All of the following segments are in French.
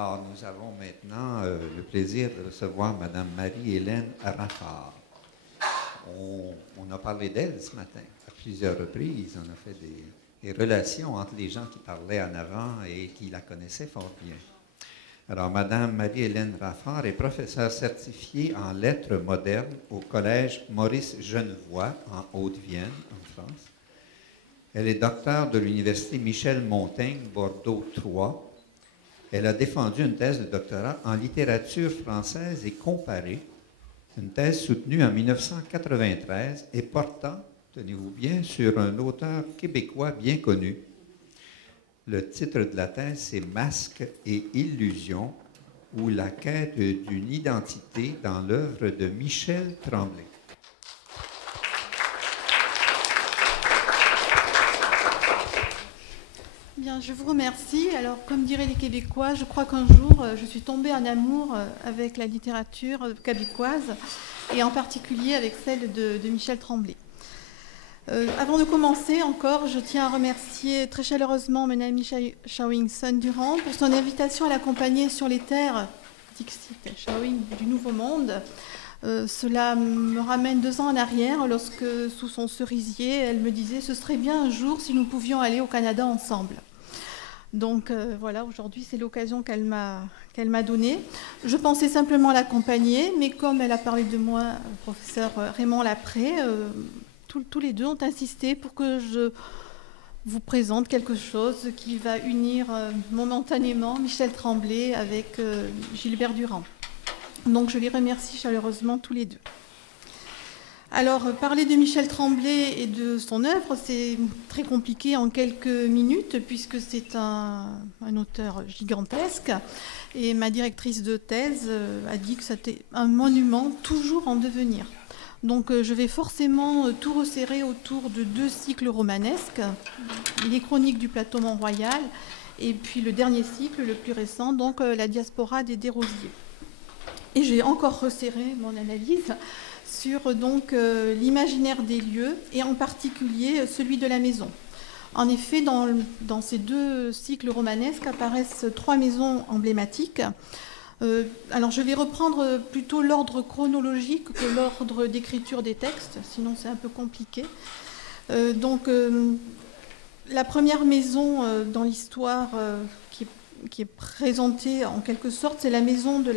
Alors, nous avons maintenant le plaisir de recevoir Mme Marie-Hélène Raffard. On a parlé d'elle ce matin à plusieurs reprises. On a fait des relations entre les gens qui parlaient en avant et qui la connaissaient fort bien. Alors, Mme Marie-Hélène Raffard est professeure certifiée en lettres modernes au Collège Maurice Genevoix en Haute-Vienne, en France. Elle est docteure de l'Université Michel-Montaigne, Bordeaux 3. Elle a défendu une thèse de doctorat en littérature française et comparée, une thèse soutenue en 1993 et portant, tenez-vous bien, sur un auteur québécois bien connu. Le titre de la thèse, c'est « Masques et illusions » ou la quête d'une identité dans l'œuvre de Michel Tremblay. Bien, je vous remercie. Alors, comme diraient les Québécois, je crois qu'un jour, je suis tombée en amour avec la littérature québécoise et en particulier avec celle de Michel Tremblay. Avant de commencer encore, je tiens à remercier très chaleureusement mon ami Shawing Durand pour son invitation à l'accompagner sur les terres Dixit Shawing du Nouveau Monde. Cela me ramène 2 ans en arrière lorsque, sous son cerisier, elle me disait « Ce serait bien un jour si nous pouvions aller au Canada ensemble ». Donc voilà, aujourd'hui, c'est l'occasion qu'elle m'a donnée. Je pensais simplement l'accompagner, mais comme elle a parlé de moi, le professeur Raymond Lapré, tous les deux ont insisté pour que je vous présente quelque chose qui va unir momentanément Michel Tremblay avec Gilbert Durand. Donc je les remercie chaleureusement tous les deux. Alors, parler de Michel Tremblay et de son œuvre, c'est très compliqué en quelques minutes, puisque c'est un auteur gigantesque. Et ma directrice de thèse a dit que c'était un monument toujours en devenir. Donc, je vais forcément tout resserrer autour de 2 cycles romanesques, les Chroniques du plateau Mont-Royal, et puis le dernier cycle, le plus récent, donc la Diaspora des Desrosiers. Et j'ai encore resserré mon analyse sur donc l'imaginaire des lieux et en particulier celui de la maison. En effet, dans ces 2 cycles romanesques apparaissent 3 maisons emblématiques. Alors je vais reprendre plutôt l'ordre chronologique que l'ordre d'écriture des textes, sinon c'est un peu compliqué. Donc la première maison dans l'histoire qui est présentée en quelque sorte, c'est la maison de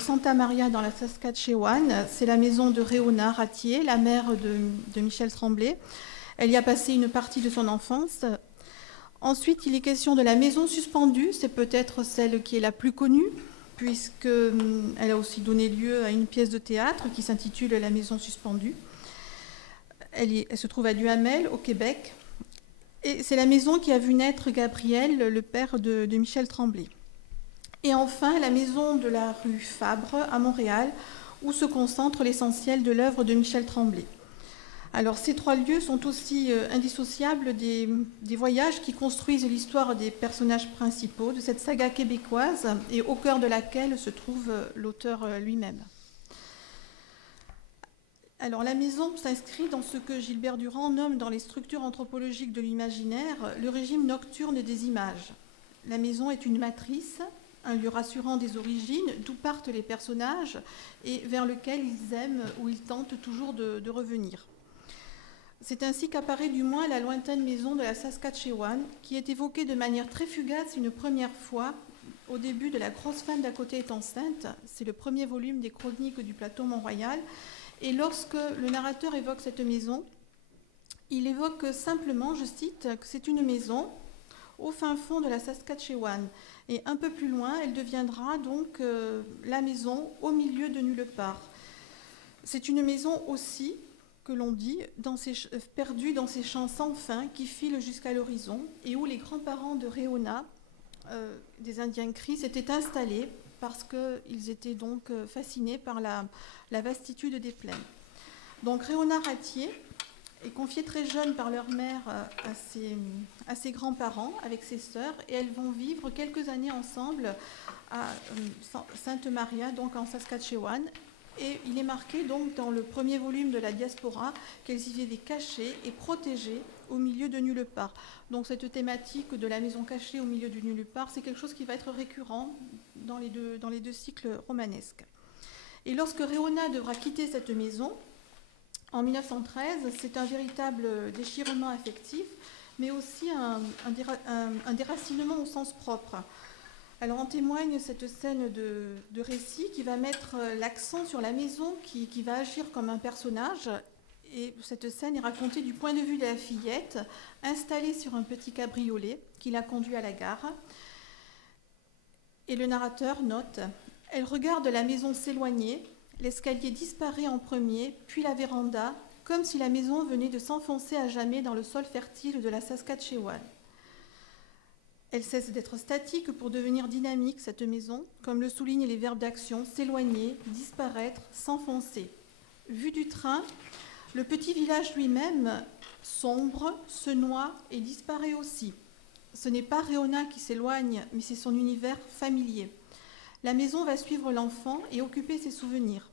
Santa Maria dans la Saskatchewan. C'est la maison de Réona Ratier, la mère de Michel Tremblay. Elle y a passé une partie de son enfance. Ensuite, il est question de la maison suspendue. C'est peut-être celle qui est la plus connue, puisqu'elle a aussi donné lieu à une pièce de théâtre qui s'intitule La maison suspendue. Elle se trouve à Duhamel, au Québec. Et c'est la maison qui a vu naître Gabriel, le père de Michel Tremblay. Et enfin, la maison de la rue Fabre, à Montréal, où se concentre l'essentiel de l'œuvre de Michel Tremblay. Alors, ces 3 lieux sont aussi indissociables des voyages qui construisent l'histoire des personnages principaux de cette saga québécoise et au cœur de laquelle se trouve l'auteur lui-même. Alors, la maison s'inscrit dans ce que Gilbert Durand nomme dans les structures anthropologiques de l'imaginaire le régime nocturne des images. La maison est une matrice, un lieu rassurant des origines, d'où partent les personnages et vers lequel ils aiment ou ils tentent toujours de revenir. C'est ainsi qu'apparaît du moins la lointaine maison de la Saskatchewan, qui est évoquée de manière très fugace une première fois au début de La grosse femme d'à côté est enceinte. C'est le premier volume des Chroniques du plateau Mont-Royal. Et lorsque le narrateur évoque cette maison, il évoque simplement, je cite, que c'est une maison au fin fond de la Saskatchewan. Et un peu plus loin, elle deviendra donc la maison au milieu de nulle part. C'est une maison aussi, que l'on dit, perdue dans ces champs sans fin qui filent jusqu'à l'horizon et où les grands-parents de Réona, des Indiens Cris, s'étaient installés parce qu'ils étaient donc fascinés par la vastitude des plaines. Donc Réona Ratier est confiée très jeune par leur mère à ses grands-parents avec ses sœurs et elles vont vivre quelques années ensemble à Sainte Maria, donc en Saskatchewan. Et il est marqué donc dans le premier volume de la Diaspora qu'elles y vivaient cachées et protégées au milieu de nulle part. Donc cette thématique de la maison cachée au milieu de nulle part, c'est quelque chose qui va être récurrent dans les deux cycles romanesques. Et lorsque Réona devra quitter cette maison, en 1913, c'est un véritable déchirement affectif, mais aussi un déracinement au sens propre. Alors en témoigne cette scène de récit qui va mettre l'accent sur la maison qui va agir comme un personnage. Et cette scène est racontée du point de vue de la fillette, installée sur un petit cabriolet qui la conduit à la gare. Et le narrateur note « Elle regarde la maison s'éloigner, l'escalier disparaît en premier, puis la véranda, comme si la maison venait de s'enfoncer à jamais dans le sol fertile de la Saskatchewan. Elle cesse d'être statique pour devenir dynamique, cette maison, comme le soulignent les verbes d'action, s'éloigner, disparaître, s'enfoncer. Vu du train, le petit village lui-même sombre, se noie et disparaît aussi. Ce n'est pas Réona qui s'éloigne, mais c'est son univers familier. La maison va suivre l'enfant et occuper ses souvenirs.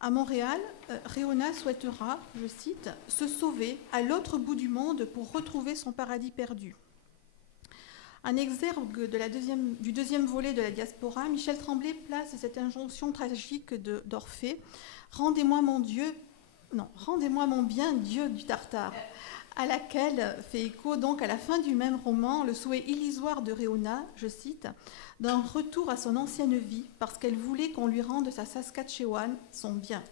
À Montréal, Réona souhaitera, je cite, « se sauver à l'autre bout du monde pour retrouver son paradis perdu ». Un exergue du deuxième volet de la Diaspora, Michel Tremblay place cette injonction tragique d'Orphée « Rendez-moi mon bien, Dieu du Tartare », à laquelle fait écho donc à la fin du même roman le souhait illusoire de Réona, je cite, « d'un retour à son ancienne vie parce qu'elle voulait qu'on lui rende sa Saskatchewan, son bien ».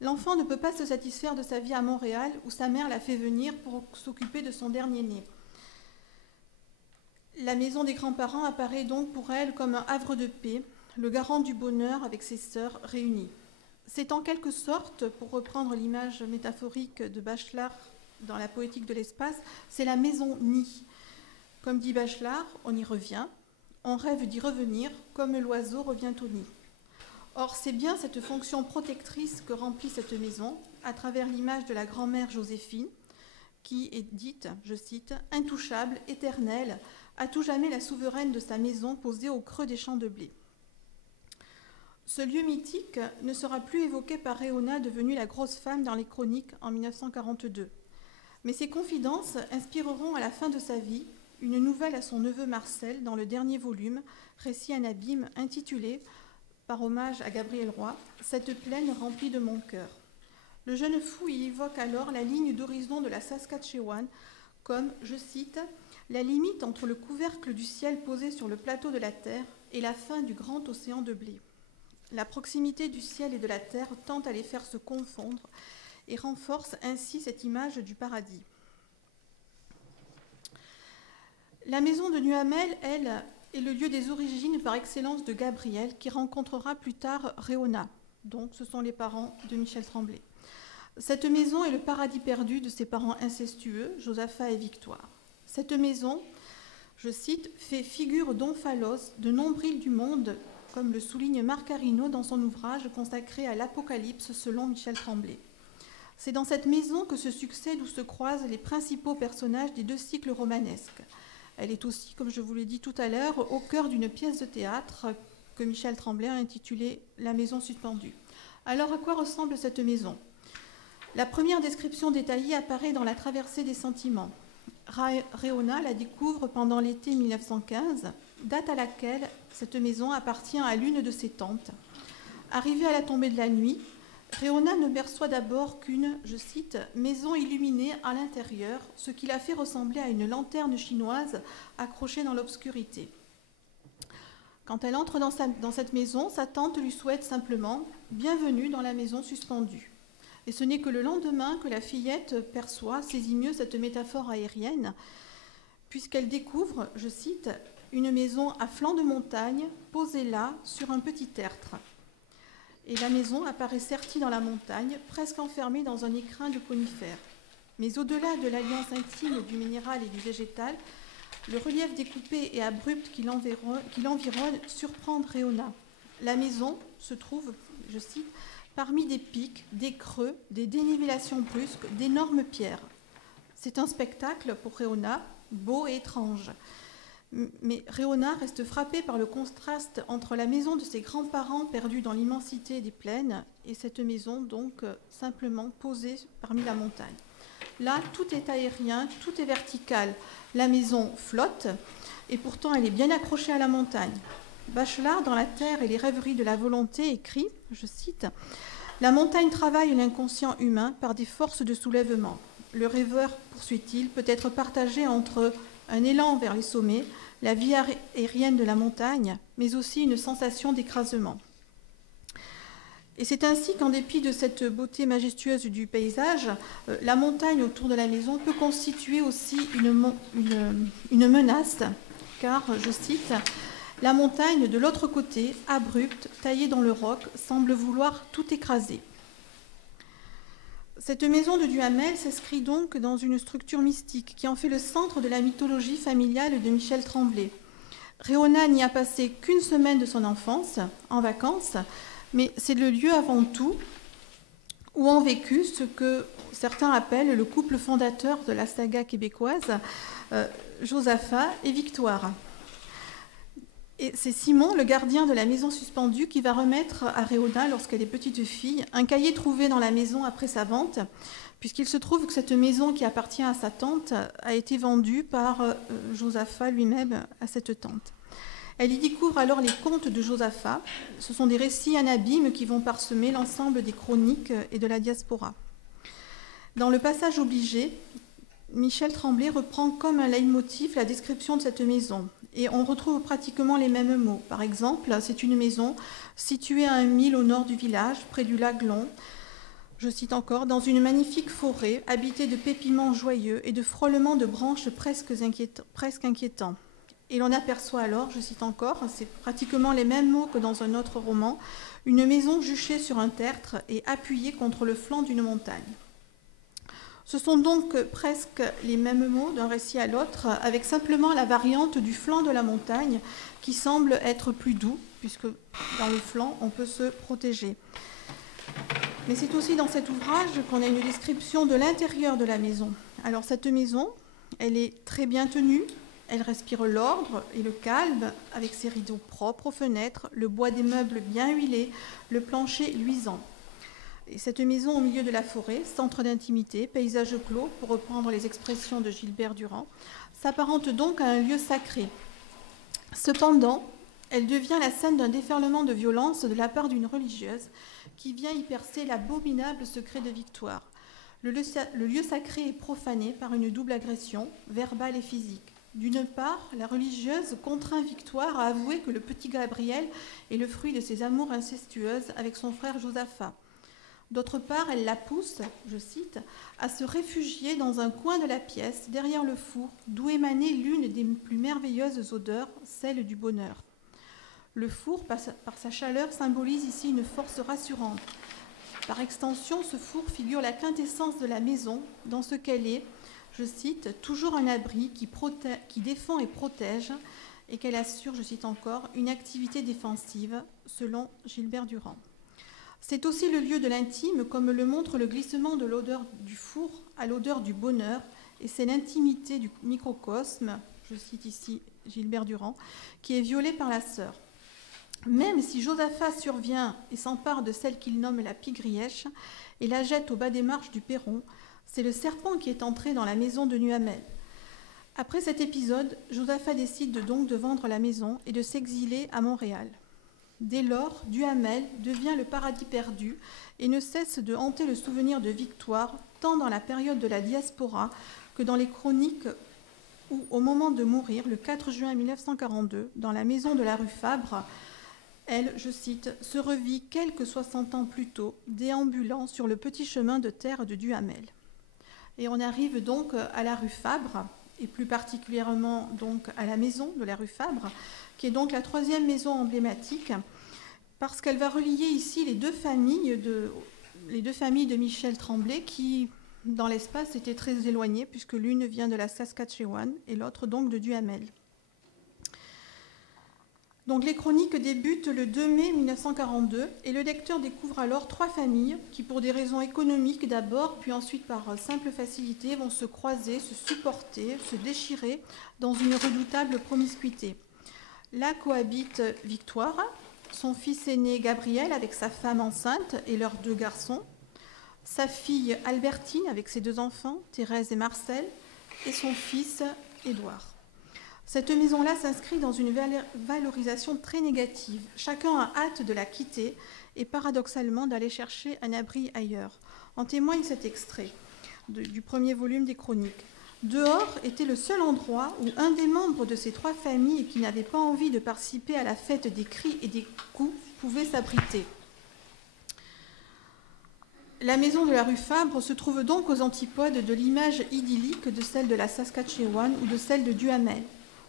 L'enfant ne peut pas se satisfaire de sa vie à Montréal où sa mère l'a fait venir pour s'occuper de son dernier-né. La maison des grands-parents apparaît donc pour elle comme un havre de paix, le garant du bonheur avec ses sœurs réunies. C'est en quelque sorte, pour reprendre l'image métaphorique de Bachelard dans la poétique de l'espace, c'est la maison-nid. Comme dit Bachelard, on y revient, on rêve d'y revenir, comme l'oiseau revient au nid. Or, c'est bien cette fonction protectrice que remplit cette maison, à travers l'image de la grand-mère Joséphine, qui est dite, je cite, « intouchable, éternelle, à tout jamais la souveraine de sa maison posée au creux des champs de blé ». Ce lieu mythique ne sera plus évoqué par Réona, devenue la grosse femme dans les chroniques en 1942. Mais ses confidences inspireront à la fin de sa vie une nouvelle à son neveu Marcel dans le dernier volume, Récit un abîme, intitulé, par hommage à Gabriel Roy, « Cette plaine remplie de mon cœur ». Le jeune fou y évoque alors la ligne d'horizon de la Saskatchewan comme, je cite, « la limite entre le couvercle du ciel posé sur le plateau de la terre et la fin du grand océan de blé. La proximité du ciel et de la terre tend à les faire se confondre et renforce ainsi cette image du paradis. » La maison de Nuhamel, elle, est le lieu des origines par excellence de Gabriel, qui rencontrera plus tard Réona. Donc, ce sont les parents de Michel Tremblay. Cette maison est le paradis perdu de ses parents incestueux, Josaphat et Victoire. Cette maison, je cite, « fait figure d'omphalos, de nombril du monde », comme le souligne Marc Arinaud dans son ouvrage consacré à l'Apocalypse selon Michel Tremblay. C'est dans cette maison que se succèdent ou se croisent les principaux personnages des deux cycles romanesques. Elle est aussi, comme je vous l'ai dit tout à l'heure, au cœur d'une pièce de théâtre que Michel Tremblay a intitulée « La maison suspendue ». Alors, à quoi ressemble cette maison ? La première description détaillée apparaît dans La traversée des sentiments. Réona la découvre pendant l'été 1915, date à laquelle cette maison appartient à l'une de ses tantes. Arrivée à la tombée de la nuit, Réona ne perçoit d'abord qu'une, je cite, « maison illuminée à l'intérieur, ce qui la fait ressembler à une lanterne chinoise accrochée dans l'obscurité. » Quand elle entre dans cette maison, sa tante lui souhaite simplement « bienvenue dans la maison suspendue ». Et ce n'est que le lendemain que la fillette saisit mieux cette métaphore aérienne, puisqu'elle découvre, je cite, « une maison à flanc de montagne, posée là, sur un petit tertre ». Et la maison apparaît sertie dans la montagne, presque enfermée dans un écrin de conifères. Mais au-delà de l'alliance intime du minéral et du végétal, le relief découpé et abrupt qui l'environne surprend Réona. La maison se trouve, je cite, parmi des pics, des creux, des dénivellations brusques, d'énormes pierres. C'est un spectacle pour Réona, beau et étrange. Mais Réona reste frappée par le contraste entre la maison de ses grands-parents perdus dans l'immensité des plaines et cette maison donc simplement posée parmi la montagne. Là, tout est aérien, tout est vertical. La maison flotte et pourtant elle est bien accrochée à la montagne. Bachelard, dans La Terre et les rêveries de la volonté, écrit, je cite, « La montagne travaille l'inconscient humain par des forces de soulèvement. Le rêveur, poursuit-il, peut être partagé entre un élan vers les sommets, la vie aérienne de la montagne, mais aussi une sensation d'écrasement. » Et c'est ainsi qu'en dépit de cette beauté majestueuse du paysage, la montagne autour de la maison peut constituer aussi une menace, car, je cite, « La montagne, de l'autre côté, abrupte, taillée dans le roc, semble vouloir tout écraser. » Cette maison de Duhamel s'inscrit donc dans une structure mystique qui en fait le centre de la mythologie familiale de Michel Tremblay. Réona n'y a passé qu'une semaine de son enfance, en vacances, mais c'est le lieu avant tout où ont vécu ce que certains appellent le couple fondateur de la saga québécoise, Josaphat et Victoire. Et c'est Simon, le gardien de la maison suspendue, qui va remettre à Réona, lorsqu'elle est petite fille, un cahier trouvé dans la maison après sa vente, puisqu'il se trouve que cette maison qui appartient à sa tante a été vendue par Josaphat lui-même à cette tante. Elle y découvre alors les contes de Josaphat. Ce sont des récits anabîmes qui vont parsemer l'ensemble des chroniques et de la diaspora. Dans le passage obligé, Michel Tremblay reprend comme un leitmotiv la description de cette maison. Et on retrouve pratiquement les mêmes mots. Par exemple, c'est une maison située à 1 mile au nord du village, près du lac Long. Je cite encore, « dans une magnifique forêt, habitée de pépiments joyeux et de frôlements de branches presque inquiétants. » Et l'on aperçoit alors, je cite encore, c'est pratiquement les mêmes mots que dans un autre roman, une maison juchée sur un tertre et appuyée contre le flanc d'une montagne. Ce sont donc presque les mêmes mots d'un récit à l'autre, avec simplement la variante du flanc de la montagne qui semble être plus doux, puisque dans le flanc, on peut se protéger. Mais c'est aussi dans cet ouvrage qu'on a une description de l'intérieur de la maison. Alors cette maison, elle est très bien tenue, elle respire l'ordre et le calme, avec ses rideaux propres aux fenêtres, le bois des meubles bien huilé, le plancher luisant. Et cette maison au milieu de la forêt, centre d'intimité, paysage clos, pour reprendre les expressions de Gilbert Durand, s'apparente donc à un lieu sacré. Cependant, elle devient la scène d'un déferlement de violence de la part d'une religieuse qui vient y percer l'abominable secret de Victoire. Le lieu sacré est profané par une double agression, verbale et physique. D'une part, la religieuse contraint Victoire à avouer que le petit Gabriel est le fruit de ses amours incestueuses avec son frère Josaphat. D'autre part, elle la pousse, je cite, à se réfugier dans un coin de la pièce, derrière le four, d'où émanait l'une des plus merveilleuses odeurs, celle du bonheur. Le four, par sa chaleur, symbolise ici une force rassurante. Par extension, ce four figure la quintessence de la maison, dans ce qu'elle est, je cite, toujours un abri qui défend et protège, et qu'elle assure, je cite encore, une activité défensive, selon Gilbert Durand. C'est aussi le lieu de l'intime, comme le montre le glissement de l'odeur du four à l'odeur du bonheur, et c'est l'intimité du microcosme, je cite ici Gilbert Durand, qui est violée par la sœur. Même si Josaphat survient et s'empare de celle qu'il nomme la pie-grièche et la jette au bas des marches du perron, c'est le serpent qui est entré dans la maison de Duhamel. Après cet épisode, Josaphat décide donc de vendre la maison et de s'exiler à Montréal. Dès lors, Duhamel devient le paradis perdu et ne cesse de hanter le souvenir de Victoire, tant dans la période de la diaspora que dans les chroniques où, au moment de mourir, le 4 juin 1942, dans la maison de la rue Fabre, elle, je cite, se revit quelques 60 ans plus tôt, déambulant sur le petit chemin de terre de Duhamel. Et on arrive donc à la rue Fabre, et plus particulièrement donc à la maison de la rue Fabre, qui est donc la troisième maison emblématique, parce qu'elle va relier ici les deux familles de Michel Tremblay, qui, dans l'espace, étaient très éloignées, puisque l'une vient de la Saskatchewan et l'autre donc de Duhamel. Donc les chroniques débutent le 2 mai 1942 et le lecteur découvre alors 3 familles qui, pour des raisons économiques d'abord, puis ensuite par simple facilité, vont se croiser, se supporter, se déchirer dans une redoutable promiscuité. Là cohabitent Victoire, son fils aîné Gabriel avec sa femme enceinte et leurs 2 garçons, sa fille Albertine avec ses 2 enfants, Thérèse et Marcel, et son fils Édouard. Cette maison-là s'inscrit dans une valorisation très négative. Chacun a hâte de la quitter et paradoxalement d'aller chercher un abri ailleurs. En témoigne cet extrait du premier volume des Chroniques. Dehors était le seul endroit où un des membres de ces 3 familles qui n'avait pas envie de participer à la fête des cris et des coups pouvait s'abriter. La maison de la rue Fabre se trouve donc aux antipodes de l'image idyllique de celle de la Saskatchewan ou de celle de Duhamel.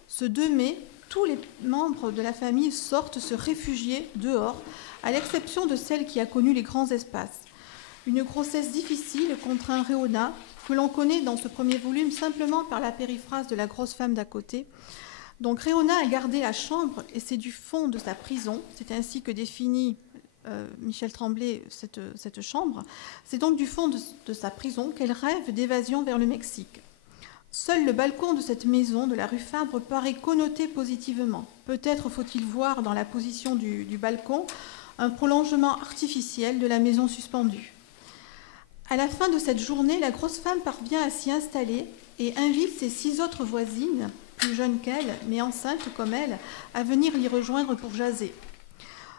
Ce 2 mai, tous les membres de la famille sortent se réfugier dehors, à l'exception de celle qui a connu les grands espaces. Une grossesse difficile contraint Réona, que l'on connaît dans ce premier volume simplement par la périphrase de la grosse femme d'à côté. Donc Réona a gardé la chambre et c'est du fond de sa prison, c'est ainsi que définit Michel Tremblay cette chambre, c'est donc du fond de sa prison qu'elle rêve d'évasion vers le Mexique. Seul le balcon de cette maison de la rue Fabre paraît connoté positivement. Peut-être faut-il voir dans la position du balcon un prolongement artificiel de la maison suspendue. À la fin de cette journée, la grosse femme parvient à s'y installer et invite ses 6 autres voisines, plus jeunes qu'elle, mais enceintes comme elle, à venir l'y rejoindre pour jaser.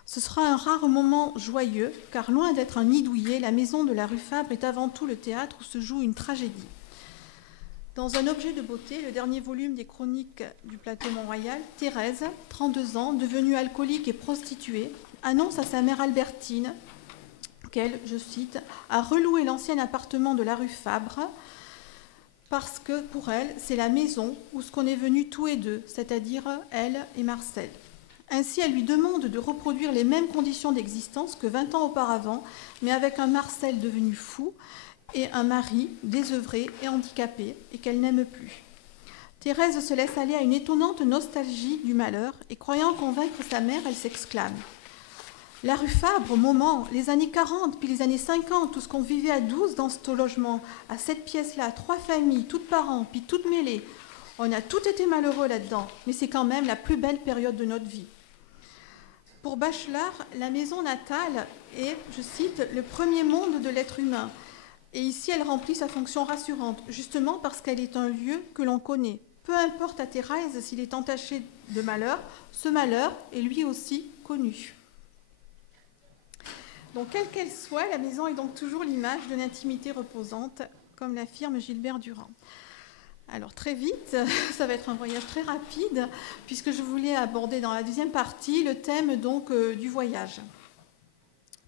Ce sera un rare moment joyeux, car loin d'être un nid douillet, la maison de la rue Fabre est avant tout le théâtre où se joue une tragédie. Dans un objet de beauté, le dernier volume des Chroniques du plateau Mont-Royal, Thérèse, 32 ans, devenue alcoolique et prostituée, annonce à sa mère Albertine qu'elle, je cite, a reloué l'ancien appartement de la rue Fabre parce que, pour elle, c'est la maison où ce qu'on est venu tous et deux, c'est-à-dire elle et Marcel. Ainsi, elle lui demande de reproduire les mêmes conditions d'existence que 20 ans auparavant, mais avec un Marcel devenu fou et un mari désœuvré et handicapé et qu'elle n'aime plus. Thérèse se laisse aller à une étonnante nostalgie du malheur et croyant convaincre sa mère, elle s'exclame. La rue Fabre, moment, les années 40 puis les années 50, tout ce qu'on vivait à 12 dans ce logement, à cette pièce-là, 3 familles, toutes parents, puis toutes mêlées. On a tout été malheureux là-dedans, mais c'est quand même la plus belle période de notre vie. Pour Bachelard, la maison natale est, je cite, le premier monde de l'être humain. Et ici, elle remplit sa fonction rassurante, justement parce qu'elle est un lieu que l'on connaît. Peu importe à Thérèse s'il est entaché de malheur, ce malheur est lui aussi connu. Donc, quelle qu'elle soit, la maison est donc toujours l'image de l'intimité reposante, comme l'affirme Gilbert Durand. Alors, très vite, ça va être un voyage très rapide, puisque je voulais aborder dans la deuxième partie le thème donc, du voyage.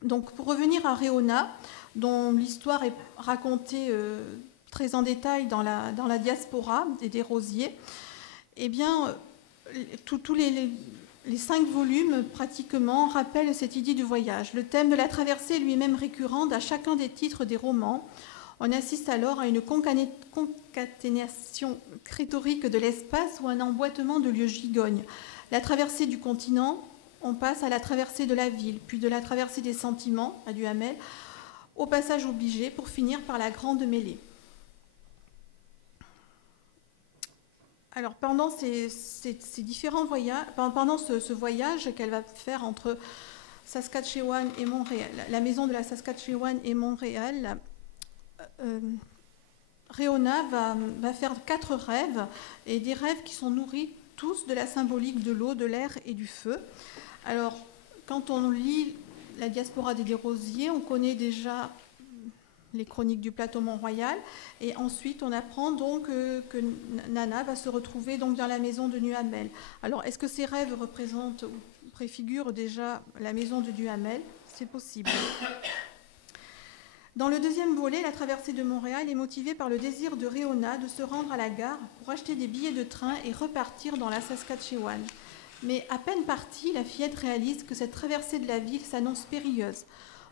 Donc, pour revenir à Réona, dont l'histoire est racontée très en détail dans la diaspora et des Rosiers, eh bien, tous les 5 volumes, pratiquement, rappellent cette idée du voyage. Le thème de la traversée est lui-même récurrent à chacun des titres des romans. On assiste alors à une concaténation rhétorique de l'espace ou un emboîtement de lieux gigognes. La traversée du continent, on passe à la traversée de la ville, puis de la traversée des sentiments, à Duhamel, au passage obligé, pour finir par la grande mêlée. Alors, pendant ces différents voyages, pendant ce voyage qu'elle va faire entre Saskatchewan et Montréal, la maison de la Saskatchewan et Montréal, Réona va faire 4 rêves, et des rêves qui sont nourris tous de la symbolique de l'eau, de l'air et du feu. Alors, quand on lit la diaspora des Desrosiers, on connaît déjà les chroniques du plateau Mont-Royal, et ensuite on apprend donc que Nana va se retrouver donc dans la maison de Duhamel. Alors, est-ce que ces rêves représentent ou préfigurent déjà la maison de Duhamel? C'est possible. Dans le deuxième volet, la traversée de Montréal est motivée par le désir de Réona de se rendre à la gare pour acheter des billets de train et repartir dans la Saskatchewan. Mais à peine partie, la fillette réalise que cette traversée de la ville s'annonce périlleuse.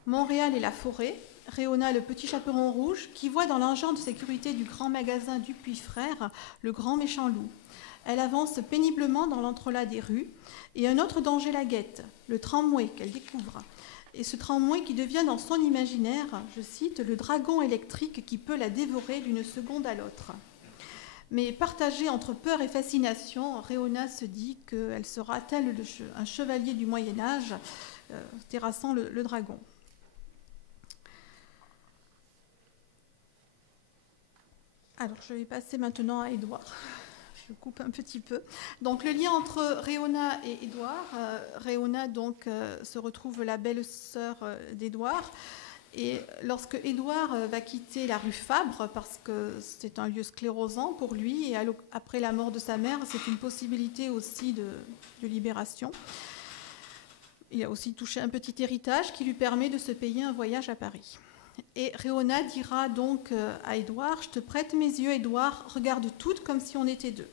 Montréal et la forêt, Réona le petit chaperon rouge, qui voit dans l'engin de sécurité du grand magasin Dupuis Frères le grand méchant loup. Elle avance péniblement dans l'entrelacs des rues, et un autre danger la guette, le tramway qu'elle découvre. Et ce tramway qui devient dans son imaginaire, je cite, le dragon électrique qui peut la dévorer d'une seconde à l'autre. Mais partagée entre peur et fascination, Réona se dit qu'elle sera tel un chevalier du Moyen-Âge, terrassant le dragon. Alors, je vais passer maintenant à Édouard. Je coupe un petit peu. Donc, le lien entre Réona et Édouard. Réona, donc, se retrouve la belle-sœur d'Édouard. Et lorsque Édouard va quitter la rue Fabre, parce que c'est un lieu sclérosant pour lui, et après la mort de sa mère, c'est une possibilité aussi de libération. Il a aussi touché un petit héritage qui lui permet de se payer un voyage à Paris. Et Réona dira donc à Édouard, « Je te prête mes yeux, Édouard, regarde toutes comme si on était deux. »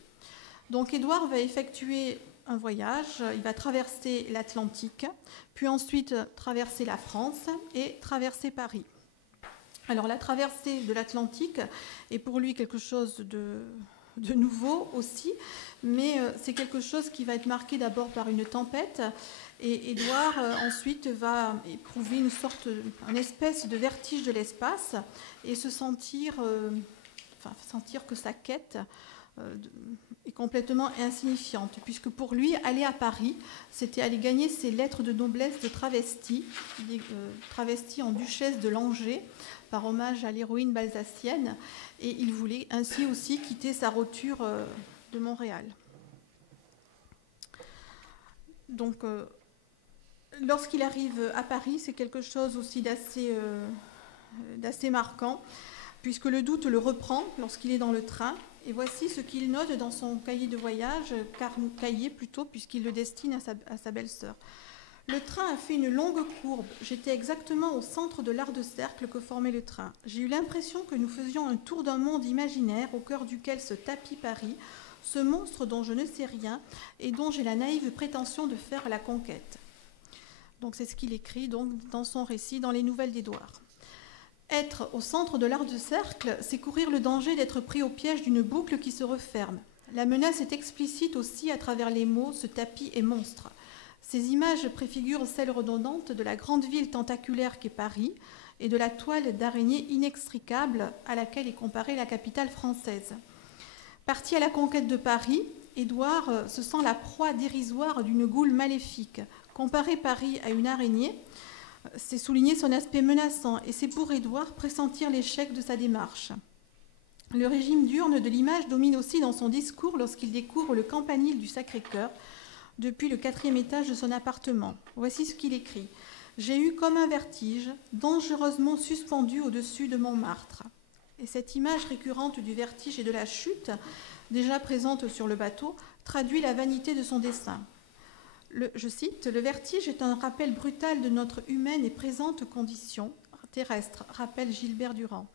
Donc Édouard va effectuer un voyage, il va traverser l'Atlantique, puis ensuite traverser la France et traverser Paris. Alors la traversée de l'Atlantique est pour lui quelque chose de nouveau aussi, mais c'est quelque chose qui va être marqué d'abord par une tempête, et Édouard ensuite va éprouver une espèce de vertige de l'espace et sentir que sa quête est complètement insignifiante, puisque pour lui, aller à Paris, c'était aller gagner ses lettres de noblesse de travestie, travestie en duchesse de Langeais, par hommage à l'héroïne balsacienne, et il voulait ainsi aussi quitter sa roture de Montréal. Donc, lorsqu'il arrive à Paris, c'est quelque chose aussi d'assez marquant, puisque le doute le reprend lorsqu'il est dans le train. Et voici ce qu'il note dans son cahier de voyage, cahier plutôt, puisqu'il le destine à sa belle-sœur. Le train a fait une longue courbe. J'étais exactement au centre de l'art de cercle que formait le train. J'ai eu l'impression que nous faisions un tour d'un monde imaginaire au cœur duquel se tapit Paris, ce monstre dont je ne sais rien et dont j'ai la naïve prétention de faire la conquête. Donc c'est ce qu'il écrit donc, dans son récit, dans les Nouvelles d'Édouard. Être au centre de l'art de cercle, c'est courir le danger d'être pris au piège d'une boucle qui se referme. La menace est explicite aussi à travers les mots « ce tapis est monstre ». Ces images préfigurent celles redondantes de la grande ville tentaculaire qu'est Paris et de la toile d'araignée inextricable à laquelle est comparée la capitale française. Parti à la conquête de Paris, Édouard se sent la proie dérisoire d'une goule maléfique. Comparer Paris à une araignée, c'est souligner son aspect menaçant et c'est pour Édouard pressentir l'échec de sa démarche. Le régime diurne de l'image domine aussi dans son discours lorsqu'il découvre le campanile du Sacré-Cœur depuis le 4e étage de son appartement. Voici ce qu'il écrit. « J'ai eu comme un vertige, dangereusement suspendu au-dessus de Montmartre. » Et cette image récurrente du vertige et de la chute, déjà présente sur le bateau, traduit la vanité de son dessein. Je cite, « Le vertige est un rappel brutal de notre humaine et présente condition terrestre, rappelle Gilbert Durand.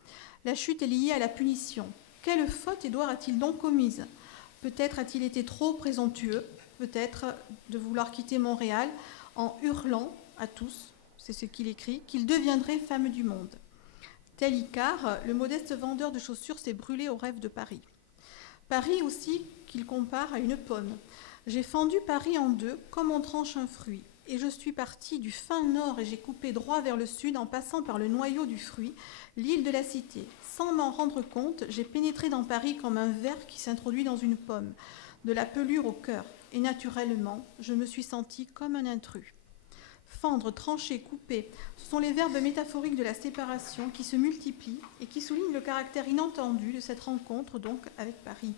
La chute est liée à la punition. Quelle faute Édouard a-t-il donc commise? Peut-être a-t-il été trop présomptueux, peut-être de vouloir quitter Montréal en hurlant à tous, c'est ce qu'il écrit, qu'il deviendrait femme du monde. Tel Icare, le modeste vendeur de chaussures s'est brûlé au rêve de Paris. Paris aussi qu'il compare à une pomme. J'ai fendu Paris en deux comme on tranche un fruit, et je suis parti du fin nord et j'ai coupé droit vers le sud en passant par le noyau du fruit, l'île de la Cité. Sans m'en rendre compte, j'ai pénétré dans Paris comme un ver qui s'introduit dans une pomme, de la pelure au cœur, et naturellement, je me suis senti comme un intrus. Fendre, trancher, couper, ce sont les verbes métaphoriques de la séparation qui se multiplient et qui soulignent le caractère inattendu de cette rencontre donc avec Paris.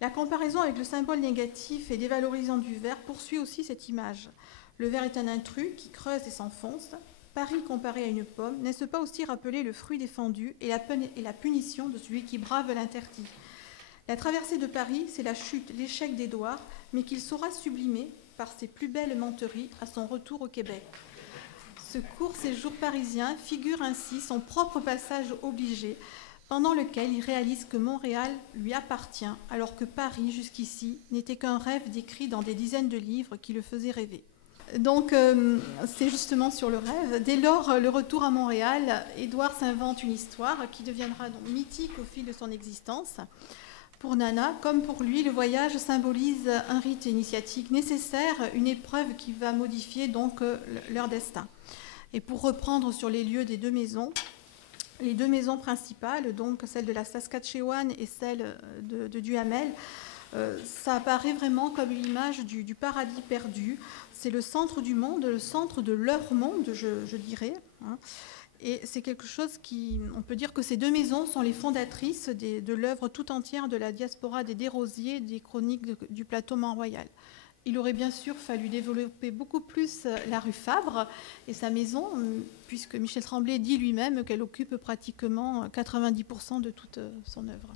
La comparaison avec le symbole négatif et dévalorisant du ver poursuit aussi cette image. Le ver est un intrus qui creuse et s'enfonce. Paris comparé à une pomme, n'est-ce pas aussi rappeler le fruit défendu et la punition de celui qui brave l'interdit? La traversée de Paris, c'est la chute, l'échec d'Édouard, mais qu'il saura sublimer par ses plus belles menteries à son retour au Québec. Ce court séjour parisien figure ainsi son propre passage obligé, pendant lequel il réalise que Montréal lui appartient, alors que Paris, jusqu'ici, n'était qu'un rêve décrit dans des dizaines de livres qui le faisaient rêver. Donc, c'est justement sur le rêve. Dès lors, le retour à Montréal, Édouard s'invente une histoire qui deviendra donc mythique au fil de son existence. Pour Nana, comme pour lui, le voyage symbolise un rite initiatique nécessaire, une épreuve qui va modifier donc leur destin. Et pour reprendre sur les lieux des deux maisons, les deux maisons principales, donc celle de la Saskatchewan et celle de Duhamel, ça apparaît vraiment comme une image du paradis perdu. C'est le centre du monde, le centre de leur monde, je dirais. Hein. Et c'est quelque chose on peut dire que ces deux maisons sont les fondatrices de l'œuvre tout entière de la diaspora des Desrosiers, des chroniques du plateau Mont-Royal. Il aurait bien sûr fallu développer beaucoup plus la rue Fabre et sa maison, puisque Michel Tremblay dit lui-même qu'elle occupe pratiquement 90% de toute son œuvre.